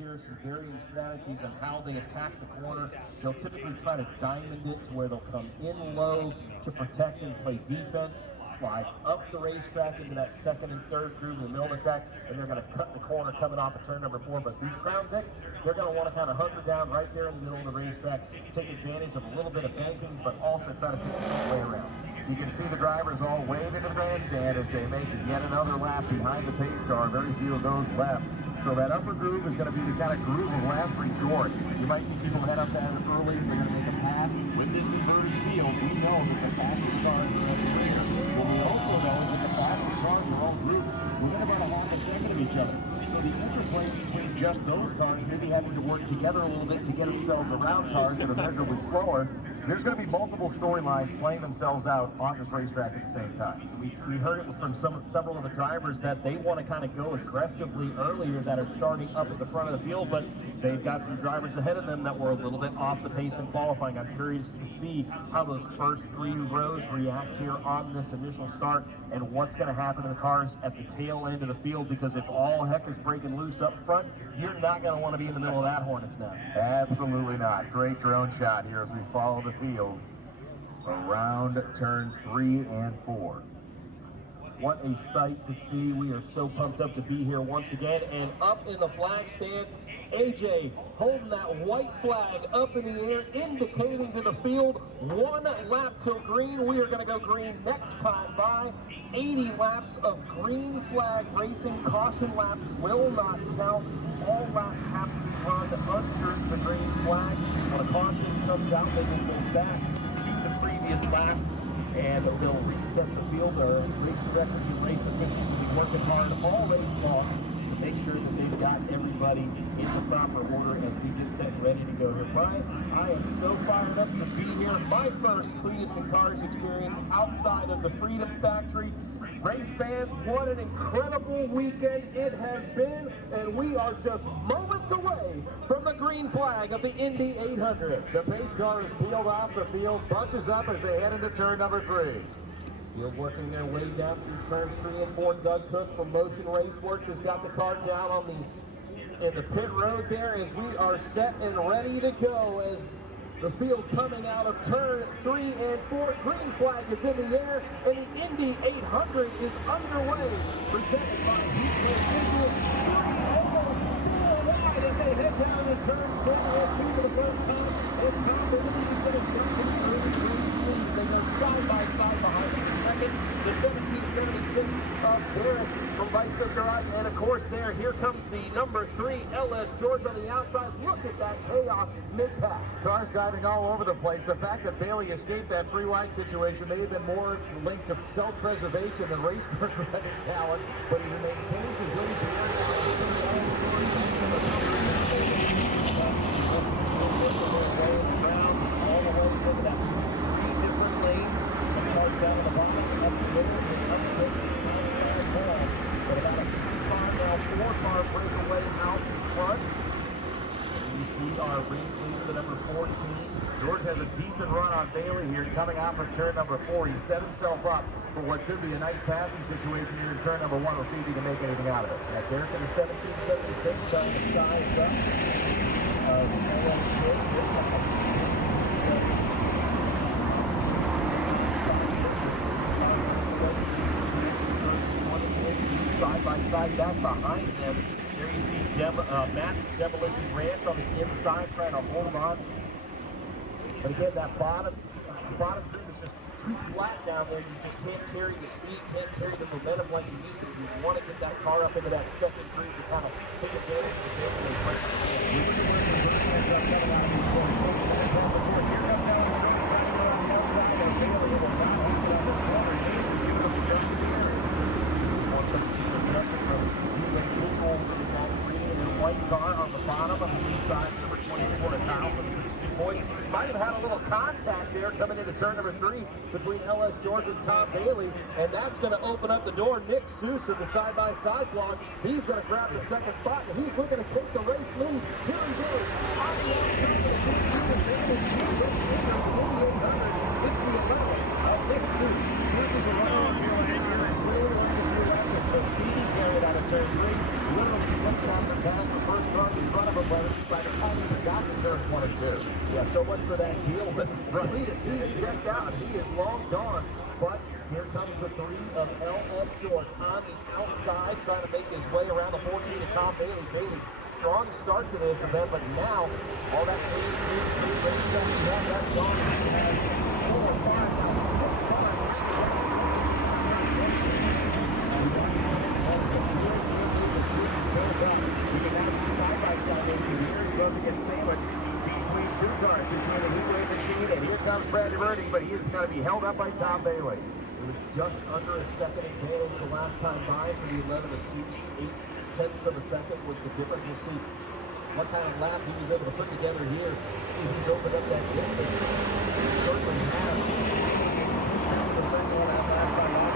here, some varying strategies on how they attack the corner. They'll typically try to diamond it to where they'll come in low to protect and play defense, slide up the racetrack into that second and third groove in the middle of the track, and they're going to cut the corner coming off of turn number 4. But these Crown Vics, they're going to want to kind of hunker down right there in the middle of the racetrack, take advantage of a little bit of banking, but also try to pick the way around. You can see the drivers all wave into the grandstand as they make yet another lap behind the pace car. Very few of those left. So that upper groove is going to be the kind of groove of last resort. You might see people head up that early. They're going to make a pass. With this inverted field, we know that the fastest cars are up here. What we also know is that the fastest cars are all grouped within about a half a second of each other. So the interplay between just those cars maybe having to work together a little bit to get themselves around cars that are measurably slower. There's going to be multiple storylines playing themselves out on this racetrack at the same time. We heard it from several of the drivers that they want to kind of go aggressively earlier that are starting up at the front of the field, but they've got some drivers ahead of them that were a little bit off the pace in qualifying. I'm curious to see how those first 3 rows react here on this initial start and what's going to happen to the cars at the tail end of the field, because if all heck is breaking loose up front, you're not going to want to be in the middle of that hornet's nest. Absolutely not. Great drone shot here as we follow the field around turns 3 and 4. What a sight to see. We are so pumped up to be here once again. And up in the flag stand, AJ holding that white flag up in the air, indicating to the field 1 lap till green. We are going to go green next time by. 80 laps of green flag racing. Caution laps will not count. All laps have to be run under the green flag. When a caution comes out, they will go back to the previous lap, and they'll reset the field. Our race directors and race officials will be working hard all race long to make sure that they've got everybody in the proper order as we get set and ready to go here. Brian, I am so fired up to be here. My first Cleetus and Cars experience outside of the Freedom Factory. Race fans, what an incredible weekend it has been, and we are just moments away from the green flag of the Indy 800. The pace car is peeled off the field, bunches up as they head into turn number 3. Field working their way down through turns 3 and 4. Doug Cook from Motion Raceworks has got the car down on in the pit road there as we are set and ready to go as the field coming out of turn 3 and 4. Green flag is in the air, and the Indy 800 is underway. Presented by wide as they head down to turn 4 and 2 for the first time. And Tom Bailey is going to jump in the early. They go side by side behind the second. The 1776 of Derek from Bicycle Garage. And of course here comes the number 3 LS George on the outside. Look at that chaos mishap. Cars diving all over the place. The fact that Bailey escaped that 3-wide situation may have been more linked to self-preservation than race driving talent, but he maintains his all the way into that 3 different lanes. The cars down at the bottom, up the middle, and up the middle. But about a 55-mile 4-car breakaway out in front. We see our race leader, the number 14. George has a decent run on Bailey here coming out from turn number 4. He set himself up for what could be a nice passing situation here in turn number 1. We'll see if he can make anything out of it. Now, Derek in the 1776 trying to size up. Side by side back behind them. There you see Matt Demolition Ranch on the inside trying to hold on. But again, that bottom group is just too flat down there. You just can't carry the speed, can't carry the momentum like you used to. You want to get that car up into that second group to kind of take advantage of the white car on the bottom of the inside, number 24 is might have had a little contact there coming into turn number 3 between LS George and Tom Bailey, and that's going to open up the door. Nick Seuss in the side-by-side vlog, he's going to grab the second spot, and he's looking to take the race lead. Here he goes. On the outside of the 8800, it's the 11 of Nick Seuss. This is a out of turn 3. Literally just on the pass the first car in front of him. by the time he got to turn 22. Yeah, so much for that deal with Cleetus. He is checked out. He is long gone. But here comes the 3 of LS Dorks on the outside, trying to make his way around the 14 to Tom Bailey. Bailey, strong start to this event, but now all that that's gone. He has 4 cars now. 6 cars. To get sandwiched between 2 cars, between the heat wave machine, and here comes Brad Verdi, but he is going to be held up by Tom Bailey. It was just under a second advantage the last time by for the 11 of Suits. 8/10 of a second was the difference. We'll see what kind of lap he was able to put together here. He's opened up that distance. He certainly has. That's the second one out last time on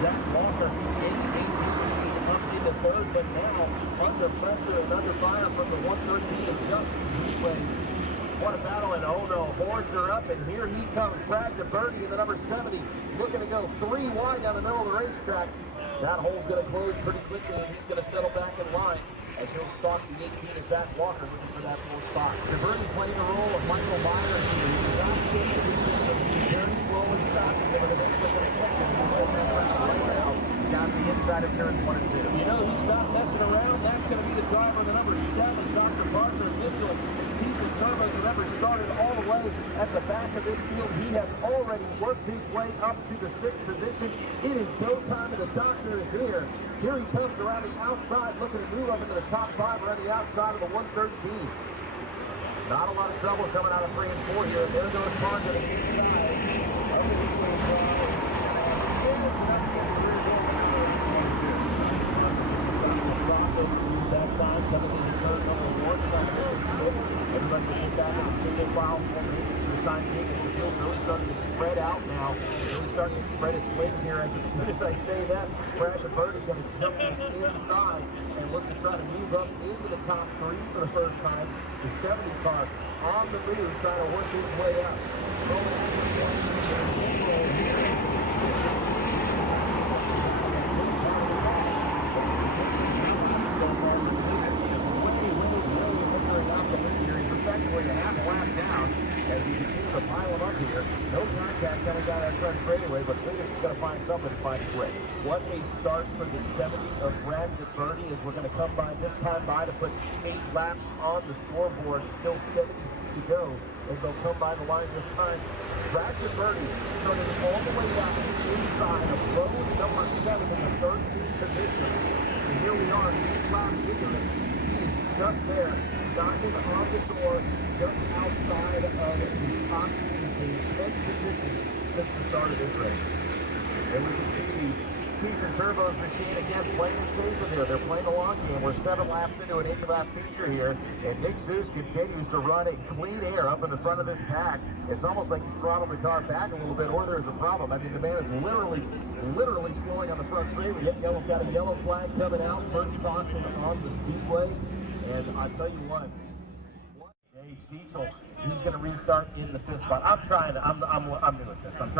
Zach Walker in the 18 up into third, but now under pressure and under fire from the 113 and just Heatway. What a battle, and oh no, horns are up, and here he comes, Brad Birdie in the number 70, looking to go 3 wide down the middle of the racetrack. That hole's going to close pretty quickly, and he's going to settle back in line as he'll stalk the 18 of Zach Walker, looking for that 4th spot. Birdie playing the role of Michael Myers here. He's not shaking, he's very slowly stopping, but eventually going to catch him. Down the inside of turn 1 and 2. You know, he's not messing around. That's going to be the driver, the number 7, Dr. Parker Mitchell. And Cleetus and Cars Indy never started all the way at the back of this field. He has already worked his way up to the 6th position. It is go time, and the doctor is here. Here he comes around the outside, looking to move up into the top 5 around the outside of the 113. Not a lot of trouble coming out of 3 and 4 here. There goes Parker to the inside. That time coming in turn number 1. Everybody will get back in a single file formation for the time being. The field really starting to spread out now. Really starting to spread its wing here. As soon as I say that, Brad Birdie is going to jump this inside and look to try to move up into the top 3 for the first time. The 70 car on the move, trying to work his way up. Half a lap down as we continue to pile them up here. No contact coming down that front straightaway, but Cleetus is going to find something to find his way. What a start for the 70 of Brad Birdie as we're going to come by this time by to put 8 laps on the scoreboard. Still 70 to go as they'll come by the line this time. Brad Birdie starting all the way down inside of row number 7 in the 13th position. And here we are, 8 laps into it. He is just there. Knocking on the door just outside of the top 10 positions since the start of this race. And we can see the Teeth and Turbos machine again playing it safe with here. They're playing a long game. We're 7 laps into an 8-lap feature here, and Nick Zeus continues to run in clean air up in the front of this pack. It's almost like he's throttled the car back a little bit, or there's a problem. I mean, the man is literally slowing on the front straight. We got a yellow flag coming out, first caution on the speedway. And I'll tell you what, Diesel, he's going to restart in the 5th spot. I'm new at this. I'm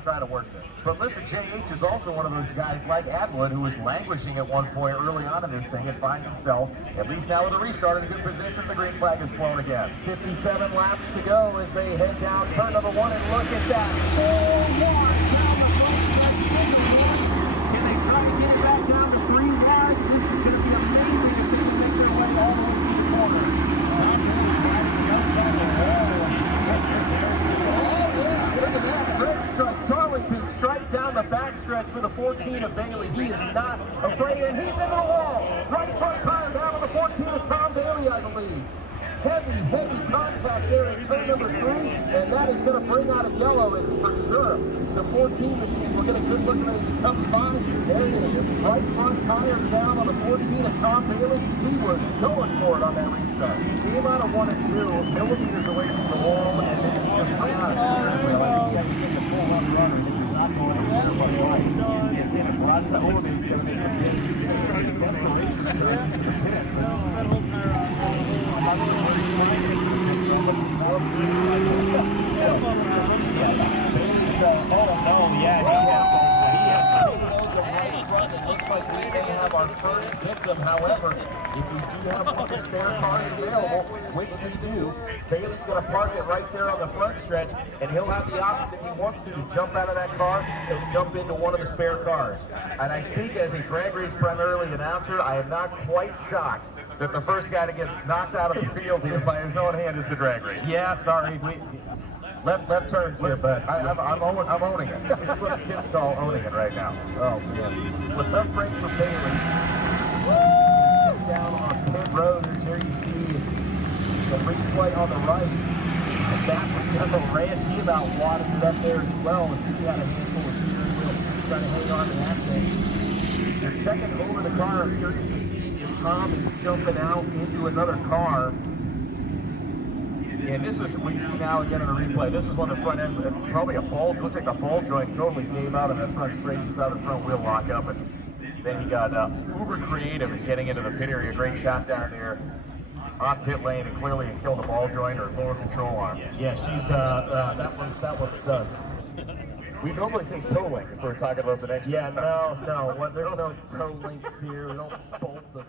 trying to work this. But listen, JH is also one of those guys like Adlin who was languishing at one point early on in this thing and finds himself, at least now with a restart, in a good position. The green flag is flown again. 57 laps to go as they head down turn number 1, and look at that. 4 wide down the front. Can they try to get it back down to 3 wide? This is going to be amazing if they can make their way all the way to the corner. Darlington straight down the backstretch for the 14 of Bailey. He is not afraid, and he's into the wall. Right front tire down on the 14 of Tom Bailey, I believe. Heavy contact there in turn number 3, and that is going to bring out a yellow, and for sure, the 14 machine, we're going to good look at it as he comes by. There he is, right front tire down on the 14 of Tom Bailey. He was going for it on that restart. He came out of 1 and 2 millimeters away from the wall, and then he just ran out of steering wheel. I think he had to take the full run runner, and it was not going to matter what right. It's in a broadside. Oh, they're going to make a pit. Desperation turn to the pit. That whole tire out. It looks like we may have our current victim. However, if we do have one of the spare cars available, which we do, Bailey's going to park it right there on the front stretch, and he'll have the option, if he wants to jump out of that car and jump into one of the spare cars. And I speak as a drag race primarily announcer, I am not quite shocked that the first guy to get knocked out of the field here by his own hand is the drag race. Yeah, sorry. Left turns here, but I'm owning it. It's what Kim's call owning it right now. Oh, man. With some break for Bailey. Down on pit road, and here you see the replay on the right. And back with Kendall Rand, he about wadded it up there as well. And he had a handful of steering wheel trying to hang on to that thing. They're checking over the car. I'm curious to see if Tom is jumping out into another car. And this is what we see now again in the replay. This is when the front end, probably a ball, looks like the ball joint totally gave out on that front straight. You saw the front wheel lock up, and then he got uber creative in getting into the pit area. Great shot down there off pit lane, and clearly it killed the ball joint or lower control arm. Yeah, she's that one's done. We normally say toe link if we're talking about the next. Yeah, no. There's no toe links here. We don't bolt the